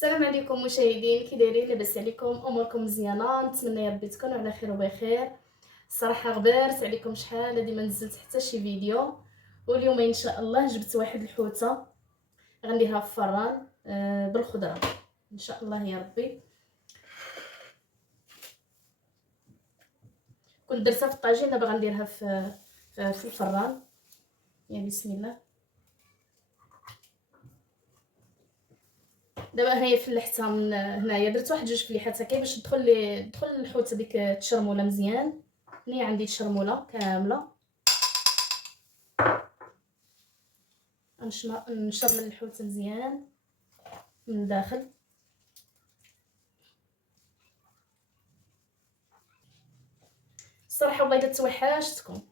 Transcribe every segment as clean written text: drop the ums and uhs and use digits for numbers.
السلام عليكم مشاهدين، كي دايرين؟ لاباس عليكم؟ اموركم مزيانه؟ نتمنى يا ربي تكونوا على خير وبخير. الصراحه غبرت عليكم شحال هادي ما نزلت حتى شي فيديو، واليوم ان شاء الله جبت واحد الحوته غنديرها في الفران بالخضره ان شاء الله يا ربي. كنت درتها في الطاجين، دابا غنديرها في الفران. يا بسم الله. دابا هنايا فلحتها من هنايا، درت واحد جوج فليحات هكا باش تدخل الحوته ديك التشرموله مزيان. هنايا عندي الشرموله كامله، نشرمل الحوته مزيان من الداخل. الصراحه والله الا توحشتكم،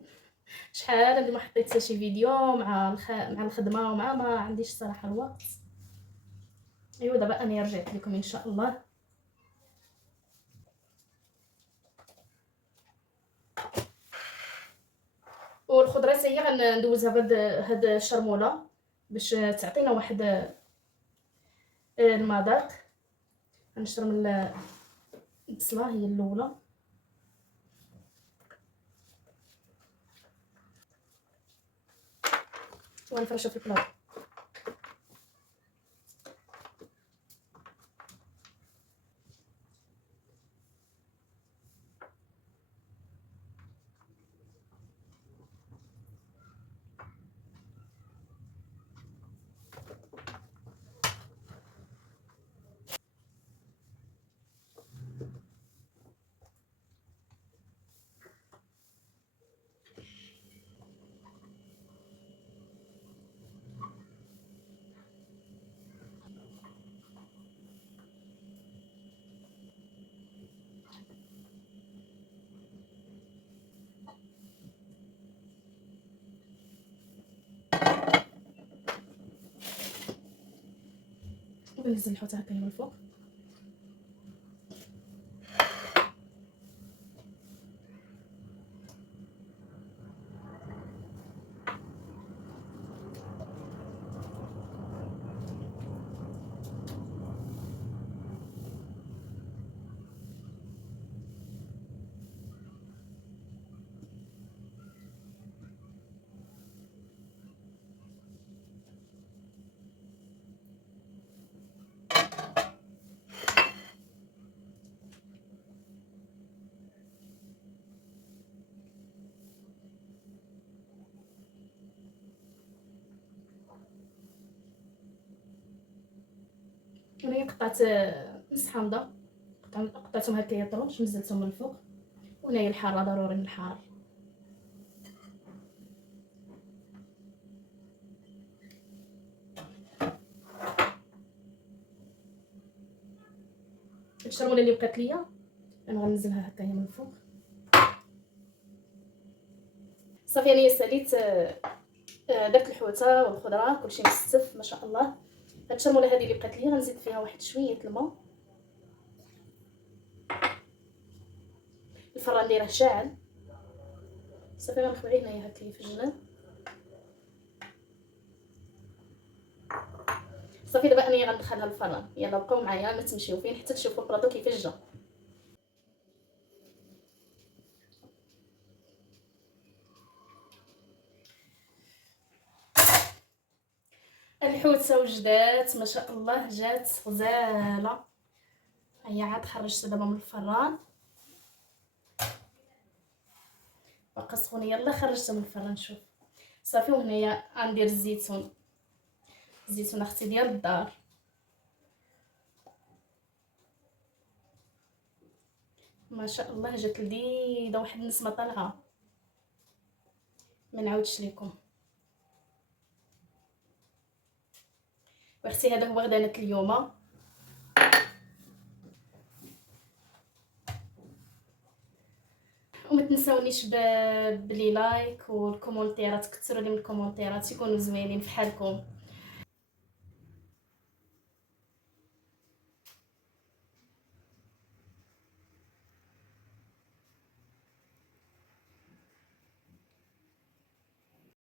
شحال هادي ما حطيت حتى شي فيديو مع الخدمه ومع ما عنديش الصراحه الوقت. ايوا دابا انا رجعت لكم ان شاء الله. والخضره حتى هي غندوزها بهاد الشرموله باش تعطينا واحد المذاق. غنشرمل البصله هي الاولى، ونفرشها في البلاط. وننزل الحوته هكا من الفوق. انا قطعت نص حامضه، قطعتهم هكايا طروش، نزلتهم من الفوق. وهنايا الحاره، ضروري من الحار. الشرموله اللي بقات ليا انا غنزلها هكايا من الفوق. صافي انا ساليت درت الحوته والخضره كلشي مستف ما شاء الله. هاد الشرموله هذه اللي بقات ليا غنزيد فيها واحد شويه الماء. الفران دايره شاعل، صافي غنخليه هنايا هكا في الجناب. صافي دابا انايا غندخلها للفران. يلا بقاو معايا ما تمشيو فين حتى تشوفوا البلاطو كيفاش جا. الحوته وجدات ما شاء الله، جات غزاله. هيا عاد خرجتها دابا من الفران، باقا سخونه. يلا خرجتها من الفران. شوف صافي. وهنايا غندير الزيتون اختي ديال الدار. ما شاء الله جات لذيذه، واحد النسمه طالعه ما نعاودش لكم. واختي هذا هو غدانك اليوم. وما تنساونيش بلي لايك والكومونتيرات، كثروا لي من الكومونتيرات يكونوا زوينين في حالكم.